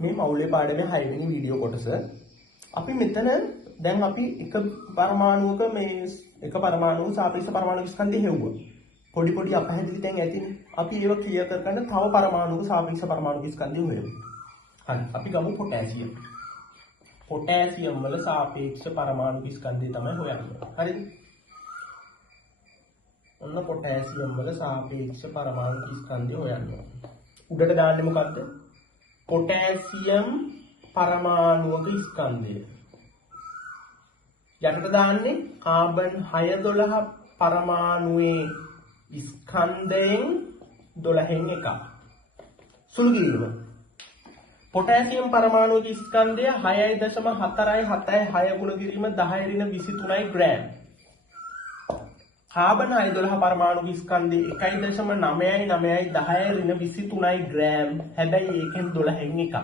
මේ මවුලේ පාඩමේ 6 වෙනි වීඩියෝ කොටස. අපි මෙතන දැන් අපි එක පරමාණුවක මේ එක පරමාණුවක සාපේක්ෂ පරමාණු ස්කන්ධය හෙව්වා. පොඩි පොඩි අපහැදිලි තැන් ඇතිනේ. අපි ඒව ක්ලියර් කරගන්න තව පරමාණුවක සාපේක්ෂ පරමාණු ස්කන්ධය හොයමු. හරි. අපි ගමු පොටෑසියම්. පොටෑසියම් වල සාපේක්ෂ පරමාණු ස්කන්ධය තමයි හොයන්නේ. හරිද? ඔන්න පොටෑසියම් වල සාපේක්ෂ පරමාණු ස්කන්ධය හොයනවා. උඩට දාන්නේ මොකද්ද? पोटेशियम परमाणुක ස්කන්ධය. යටට දාන්නේ කාබන් 612 පරමාණුවේ ස්කන්ධයෙන් 12න් එකක්. සුළු කිරීම. පොටෑසියම් පරමාණුක ස්කන්ධය 6.476 ගුණ කිරීම 10 ඍණ 23යි ග්‍රෑම්. කාබන් 612 පරමාණුක ස්කන්ධය 1.999යි 10 ඍණ 23යි ග්‍රෑම්. හැබැයි ඒකෙන් 12න් එකක්.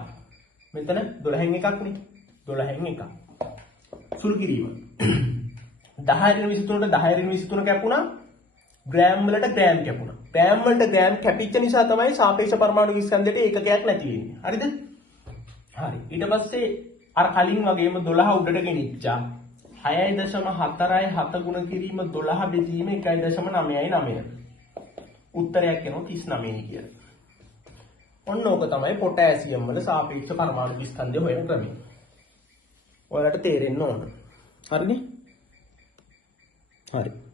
මෙතන 12න් එකක් නේ. 12න් එකක්. සුළු කිරීම. 10 ඍණ 23ට 10 ඍණ 23 කැපුණා. ග්‍රෑම් වලට ග්‍රෑම් කැපුණා. ග්‍රෑම් වලට ග්‍රෑම් කැපිච්ච නිසා තමයි සාපේක්ෂ පරමාණු ස්කන්ධයට ඒකකයක් නැති වෙන්නේ. හරිද? හරි. ඊට පස්සේ අර කලින් වගේම 12 උඩට ගෙනිච්චා. 6.47 ගුණ කිරීම 12 බෙදීම 1.999. උත්තරයක් එනවා 39 කියලා. ඔන්න ඕක තමයි පොටෑසියම් වල සාපේක්ෂ පරමාණු ස්කන්ධය හොයන ක්‍රමය. ඔයාලට තේරෙන්න ඕන. හරිනේ? හරි.